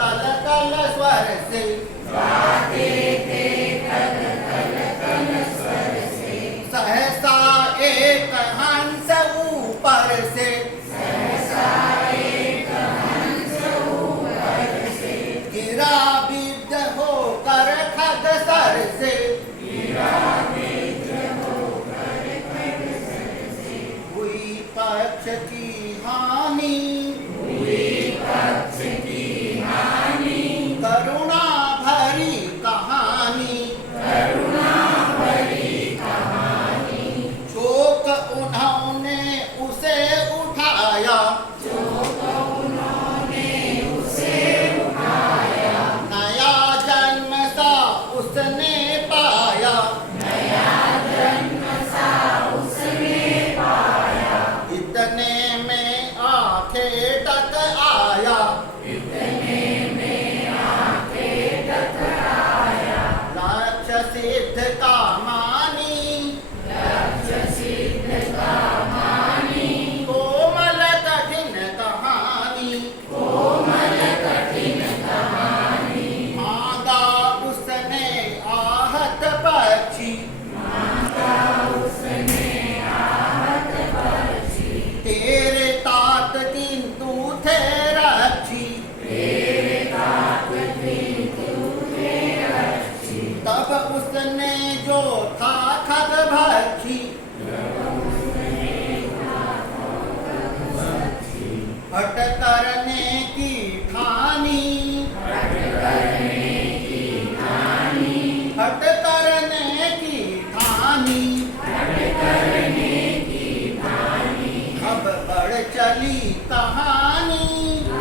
कल कल स्वर से गाते थे कल कल कल स्वर से। सहसा एक हंस ऊपर से सहसा एक हंस ऊपर से। गिरा विद होकर खग सर से गिरा विद होकर खग सर से। हुई पक्ष की हानि हुई पक्ष की हानि। करुणा भरी कहानी करुणा भरी कहानी। शोक उन्होंने उसे उठाया शोक उन्होंने उसे उठाया। नया जन्म सा उसने पाया नया जन्म सा उसने पाया। इतने में आंखें तक आया इतने में आंखें टकराया। लक्ष्य सिद्ध का मानी लक्ष्य सिद्ध का मानी। कोमल कठिन कहानी कोमल कठिन कहानी। मांगा उसने आहत पक्षी मांगा उसने आहत पक्षी। तेरे तात किंतु थे रक्षी तेरे तात किंतु थे रक्षी। तब उसने जो था खग भक्षी हट करने की ठानी हट करने की ठानी। हट करने की ठानी हट करने की ठानी। अब बढ़ चली कहानी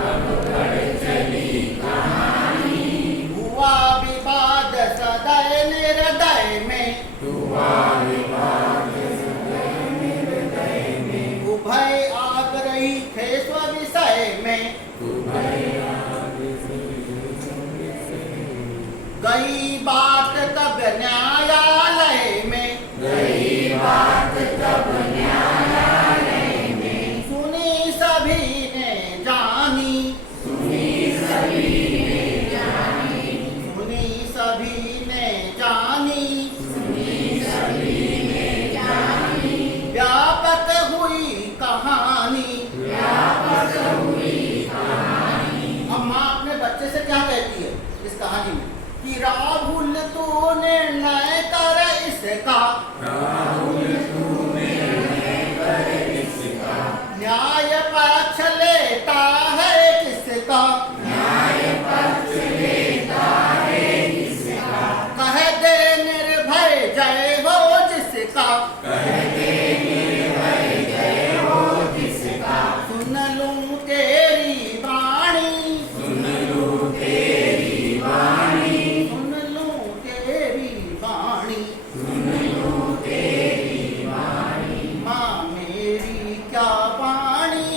अब बढ़ चली कहानी। हुआ विवाद सदय निर्दय में हुआ विवाद हृदय में। उभय आग्रही थे स्विषय में गई बात तब न्यायालय में गई बात तब न्यायालय में। सुनी सभी ने जानी सुनी सभी ने जानी। सुनी सभी ने जानी सुनी सभी ने जानी। व्यापक हुई कहानी व्यापक हुई कहानी। अब माँ अपने बच्चे से क्या कहती है इस कहानी में कि राहुल तू निर्णय कर इसका राहुल तू निर्णय कर इसका। न्याय पक्ष लेता है किसका न्याय पक्ष लेता है किसका। कह दे निर्भय जय हो जिसका कह दे निर्भय जय हो जिसका। सुन लूं तेरी वाणी सुन लूं तेरी वाणी। सुन लूं तेरी वाणी सुन लूं तेरी वाणी। माँ मेरी क्या वाणी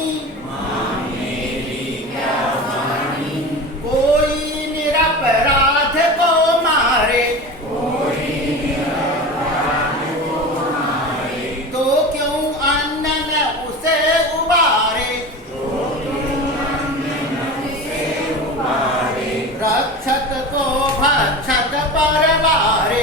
माँ मेरी क्या वाणी। कोई निरपराध को मारे कोई निरपराध को मारे। तो क्यों अन्न न उसे उबारे तो क्यों अन्न उसे उबारे। रक्षक को भक्षक परवारे